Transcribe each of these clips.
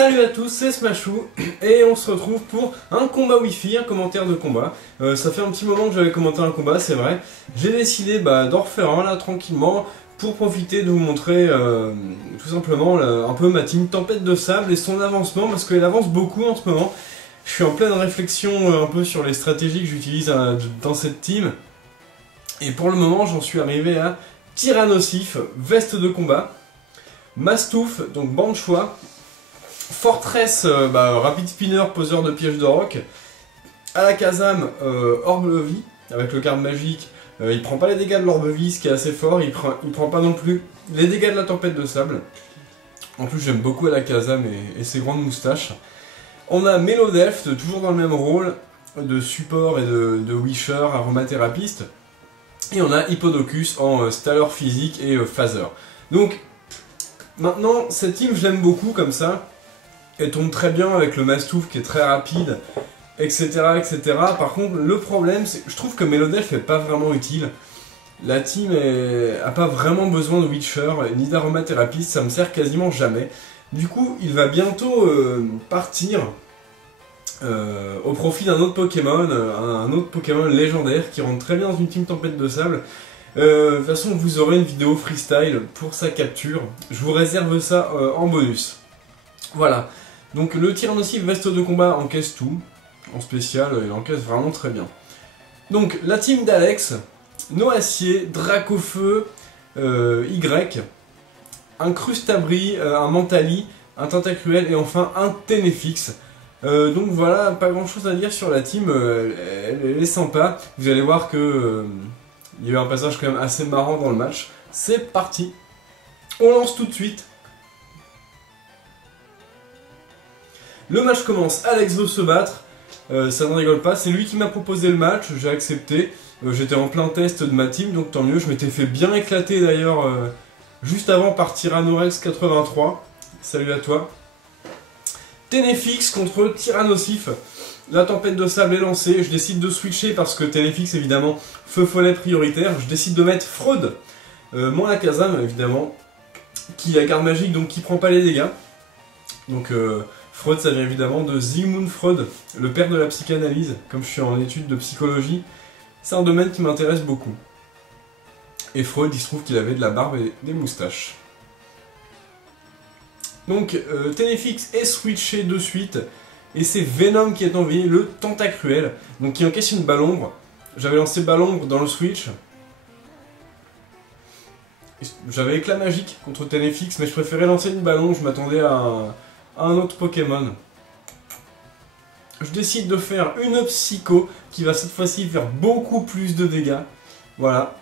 Salut à tous, c'est Smashou et on se retrouve pour un combat Wi-Fi, un commentaire de combat. Ça fait un petit moment que j'avais commenté un combat, c'est vrai. J'ai décidé d'en refaire un là tranquillement pour profiter de vous montrer tout simplement un peu ma team Tempête de Sable et son avancement parce qu'elle avance beaucoup en ce moment. Je suis en pleine réflexion un peu sur les stratégies que j'utilise dans cette team. Et pour le moment j'en suis arrivé à Tyrannosif, veste de combat, Mastouf, donc banc de choix, Fortress, rapid spinner, poseur de pièges de roc, Alakazam, orbe vie, avec le card magique, il prend pas les dégâts de l'orbe vie, ce qui est assez fort, il prend pas non plus les dégâts de la tempête de sable. En plus j'aime beaucoup Alakazam et ses grandes moustaches. On a Melodeft, toujours dans le même rôle, de support et de wisher, aromathérapeute. Et on a Hippodocus en staller physique et phaser. Donc, maintenant, cette team, je l'aime beaucoup comme ça. Elle tombe très bien avec le Mastouf qui est très rapide, etc. etc. Par contre, le problème, c'est que je trouve que Melodef n'est pas vraiment utile. La team n'a pas vraiment besoin de Witcher, ni d'aromathérapie, ça me sert quasiment jamais. Du coup, il va bientôt partir au profit d'un autre Pokémon, un autre Pokémon légendaire qui rentre très bien dans une team Tempête de Sable. De toute façon, vous aurez une vidéo freestyle pour sa capture. Je vous réserve ça en bonus. Voilà. Donc le Tyrannosif veste de combat encaisse tout. En spécial, il encaisse vraiment très bien. Donc la team d'Alex, Noacier, Dracofeu, Y, un Crustabri, un Mentali, un Tentacruel et enfin un Ténéfix. Donc voilà, pas grand chose à dire sur la team, elle est sympa. Vous allez voir que il y a eu un passage quand même assez marrant dans le match. C'est parti. On lance tout de suite. Le match commence, Alex veut se battre, ça ne rigole pas, c'est lui qui m'a proposé le match, j'ai accepté. J'étais en plein test de ma team, donc tant mieux, je m'étais fait bien éclater d'ailleurs juste avant par Tyrannorex 83. Salut à toi. Ténéfix contre Tyrannosif. La tempête de sable est lancée, je décide de switcher parce que Ténéfix évidemment, feu follet prioritaire. Je décide de mettre Freud, mon Alakazam évidemment, qui a garde magique donc qui prend pas les dégâts. Donc Freud ça vient évidemment de Sigmund Freud, le père de la psychanalyse, comme je suis en études de psychologie. C'est un domaine qui m'intéresse beaucoup. Et Freud il se trouve qu'il avait de la barbe et des moustaches. Donc Ténéfix est switché de suite, et c'est Venom qui est envoyé, le Tentacruel, donc qui encaisse une balle ombre. J'avais lancé balle ombre dans le switch. J'avais éclat magique contre Ténéfix, mais je préférais lancer une balle ombre, je m'attendais à un autre Pokémon. Je décide de faire une Psycho, qui va cette fois-ci faire beaucoup plus de dégâts. Voilà,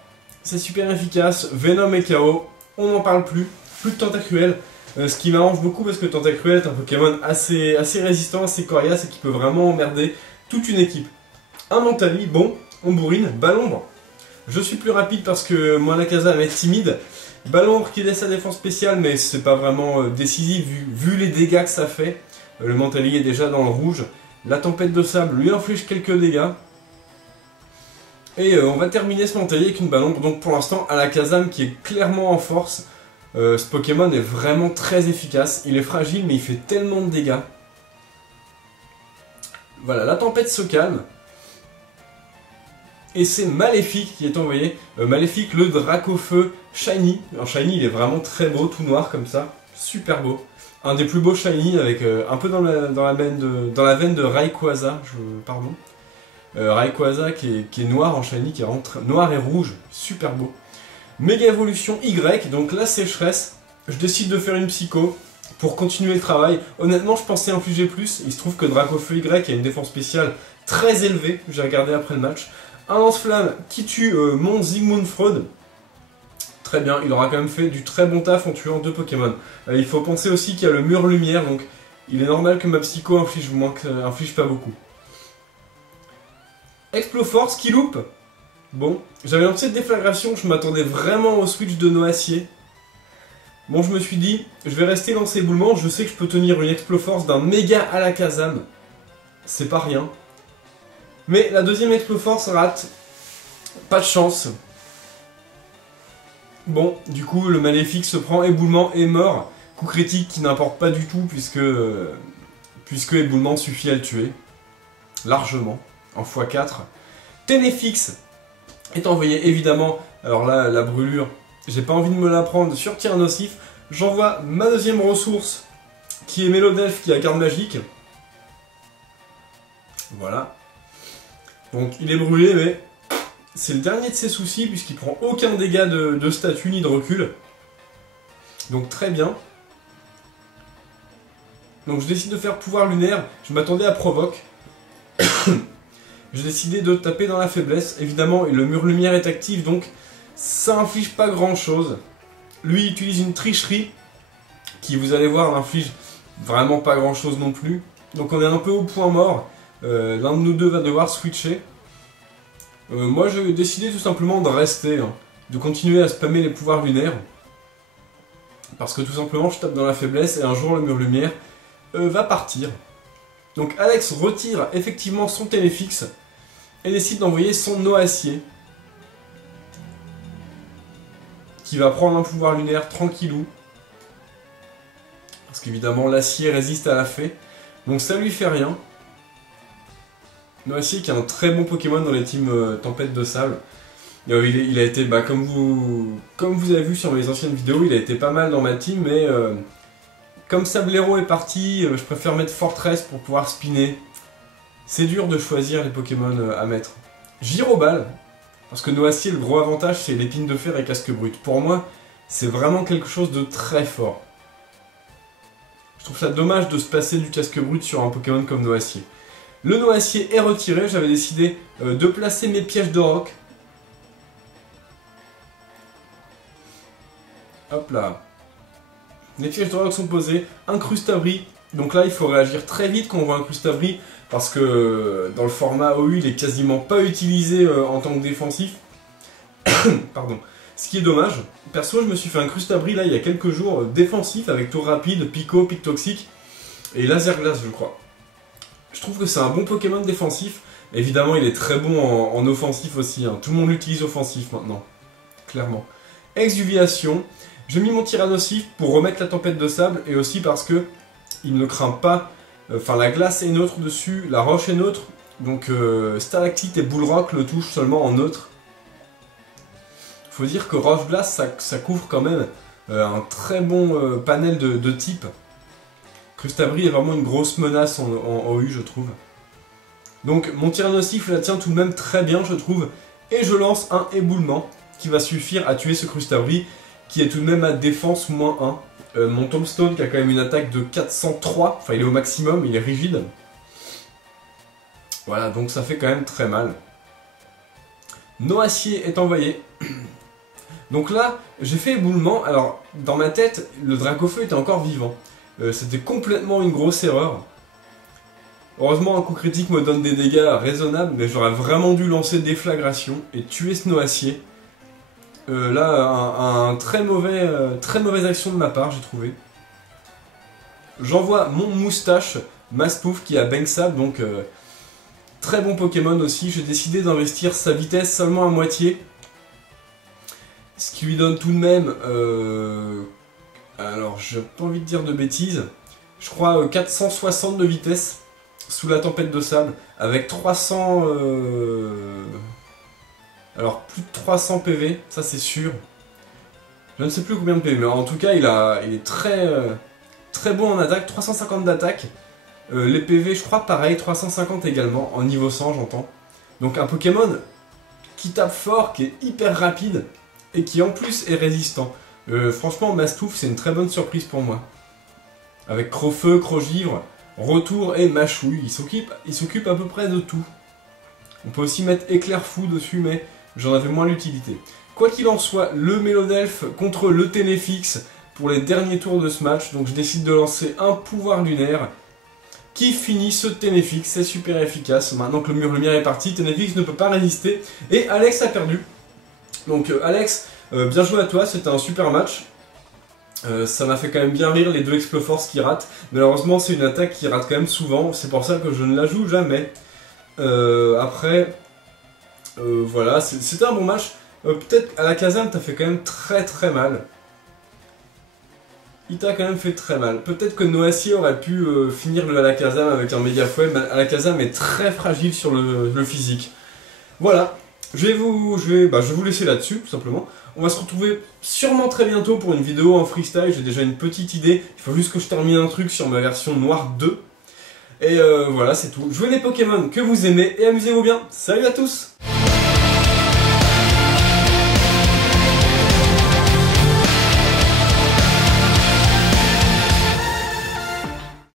c'est super efficace, Venom est KO, on n'en parle plus, plus de Tentacruel. Ce qui m'arrange beaucoup parce que Tentacruel est un Pokémon assez résistant, assez coriace et qui peut vraiment emmerder toute une équipe. Un Mentali, bon, on bourrine, Ballombre. Je suis plus rapide parce que mon Alakazam est timide. Ballombre qui laisse sa défense spéciale mais c'est pas vraiment décisif vu les dégâts que ça fait. Le Mentali est déjà dans le rouge. La tempête de sable lui inflige quelques dégâts. Et on va terminer ce Mentali avec une Ballombre. Donc pour l'instant Alakazam qui est clairement en force. Ce Pokémon est vraiment très efficace, il est fragile mais il fait tellement de dégâts. Voilà, la tempête se calme. Et c'est Maléfique qui est envoyé. Maléfique, le Dracofeu Shiny. Alors Shiny il est vraiment très beau, tout noir comme ça, super beau. Un des plus beaux Shiny avec un peu dans la veine de Rayquaza, pardon. Rayquaza qui est noir en Shiny, qui rentre noir et rouge, super beau. Méga évolution Y, donc la sécheresse, je décide de faire une Psycho pour continuer le travail. Honnêtement, je pensais infliger plus, il se trouve que Dracofeu Y a une défense spéciale très élevée, j'ai regardé après le match. Un lance-flamme qui tue mon Sigmund Freud. Très bien, il aura quand même fait du très bon taf en tuant deux Pokémon. Il faut penser aussi qu'il y a le mur lumière, donc il est normal que ma Psycho inflige pas beaucoup. Exploforce qui loupe. Bon, j'avais lancé de déflagration, je m'attendais vraiment au switch de Noacier. Bon, je me suis dit, je vais rester lancé éboulement, je sais que je peux tenir une Exploforce d'un méga Alakazam. C'est pas rien. Mais la deuxième Exploforce rate. Pas de chance. Bon, du coup, le Maléfique se prend éboulement et mort. Coup critique qui n'importe pas du tout puisque éboulement suffit à le tuer. Largement, en x4. Ténéfix est envoyé évidemment. Alors là, la brûlure, j'ai pas envie de me la prendre sur tir nocif. J'envoie ma deuxième ressource qui est Mélodelphe qui a garde magique. Voilà. Donc il est brûlé, mais c'est le dernier de ses soucis puisqu'il prend aucun dégât de statut ni de recul. Donc très bien. Donc je décide de faire pouvoir lunaire. Je m'attendais à provoque. J'ai décidé de taper dans la faiblesse. Évidemment, le mur lumière est actif, donc ça inflige pas grand chose. Lui il utilise une tricherie qui, vous allez voir, n'inflige vraiment pas grand chose non plus. Donc on est un peu au point mort. L'un de nous deux va devoir switcher. Moi j'ai décidé tout simplement de rester, hein, de continuer à spammer les pouvoirs lunaires. Parce que tout simplement je tape dans la faiblesse et un jour le mur lumière va partir. Donc Alex retire effectivement son téléfixe et décide d'envoyer son noacier. Qui va prendre un pouvoir lunaire tranquillou. Parce qu'évidemment l'acier résiste à la fée. Donc ça lui fait rien. Noacier qui est un très bon Pokémon dans les teams Tempête de Sable. Il a été, comme vous avez vu sur mes anciennes vidéos, il a été pas mal dans ma team, mais comme Sablero est parti, je préfère mettre Fortress pour pouvoir spinner. C'est dur de choisir les Pokémon à mettre. Gyroball, parce que Noacier, le gros avantage, c'est l'épine de fer et casque brut. Pour moi, c'est vraiment quelque chose de très fort. Je trouve ça dommage de se passer du casque brut sur un Pokémon comme Noacier. Le Noacier est retiré, j'avais décidé de placer mes pièges de roc. Hop là. Les pièges de roc sont posés. Incrustabri. Donc là, il faut réagir très vite quand on voit Incrustabri. Parce que dans le format OU, il est quasiment pas utilisé en tant que défensif. Pardon. Ce qui est dommage. Perso, je me suis fait Incrustabri là il y a quelques jours, défensif avec tour rapide, Pico, Pic toxique et laser glace, je crois. Je trouve que c'est un bon Pokémon défensif. Évidemment, il est très bon en offensif aussi. Hein. Tout le monde l'utilise offensif maintenant. Clairement. Exuviation. J'ai mis mon Tyrannosif pour remettre la tempête de sable et aussi parce que il ne craint pas. Enfin, la glace est neutre dessus, la roche est neutre. Donc, Stalactite et Boule Rock le touchent seulement en neutre. Faut dire que Roche-Glace, ça couvre quand même un très bon panel de types. Crustabri est vraiment une grosse menace en OU, je trouve. Donc, mon Tyrannosif la tient tout de même très bien, je trouve. Et je lance un éboulement qui va suffire à tuer ce Crustabri, qui est tout de même à défense -1. Mon Tombstone qui a quand même une attaque de 403, enfin il est au maximum, il est rigide. Voilà, donc ça fait quand même très mal. Noacier est envoyé. Donc là, j'ai fait éboulement. Alors, dans ma tête, le Dracofeu était encore vivant. C'était complètement une grosse erreur. Heureusement, un coup critique me donne des dégâts raisonnables, mais j'aurais vraiment dû lancer Déflagration et tuer ce Noacier. Là, un très mauvaise action de ma part, j'ai trouvé. J'envoie mon Moustache, Maspouf, qui a Banksab, donc très bon Pokémon aussi. J'ai décidé d'investir sa vitesse seulement à moitié. Ce qui lui donne tout de même... alors, j'ai pas envie de dire de bêtises. Je crois 460 de vitesse sous la tempête de sable, avec 300... Alors, plus de 300 PV, ça c'est sûr. Je ne sais plus combien de PV, mais en tout cas, il est très bon en attaque, 350 d'attaque. Les PV, je crois, pareil, 350 également, en niveau 100, j'entends. Donc un Pokémon qui tape fort, qui est hyper rapide, et qui en plus est résistant. Franchement, Mastouf, c'est une très bonne surprise pour moi. Avec Crofeu, Crogivre, Retour et Machouille, il s'occupe à peu près de tout. On peut aussi mettre Éclair Fou dessus, mais j'en avais moins l'utilité. Quoi qu'il en soit, le Mélodelphe contre le Ténéfix pour les derniers tours de ce match. Donc je décide de lancer un pouvoir lunaire qui finit ce Ténéfix. C'est super efficace. Maintenant que le mur lumière est parti, Ténéfix ne peut pas résister. Et Alex a perdu. Donc Alex, bien joué à toi, c'était un super match. Ça m'a fait quand même bien rire les deux Exploforce qui ratent. Malheureusement, c'est une attaque qui rate quand même souvent. C'est pour ça que je ne la joue jamais. Après, voilà, c'était un bon match. Peut-être à la caserne, t'as fait quand même très mal. il t'a quand même fait très mal. Peut-être que Noassi aurait pu finir le Alakazam avec un méga fouet, mais Alakazam est très fragile sur le physique. Voilà, je vais vous laisser là-dessus, tout simplement. On va se retrouver sûrement très bientôt pour une vidéo en freestyle, j'ai déjà une petite idée. Il faut juste que je termine un truc sur ma version noire 2. Et voilà, c'est tout. Jouez les Pokémon que vous aimez et amusez-vous bien. Salut à tous!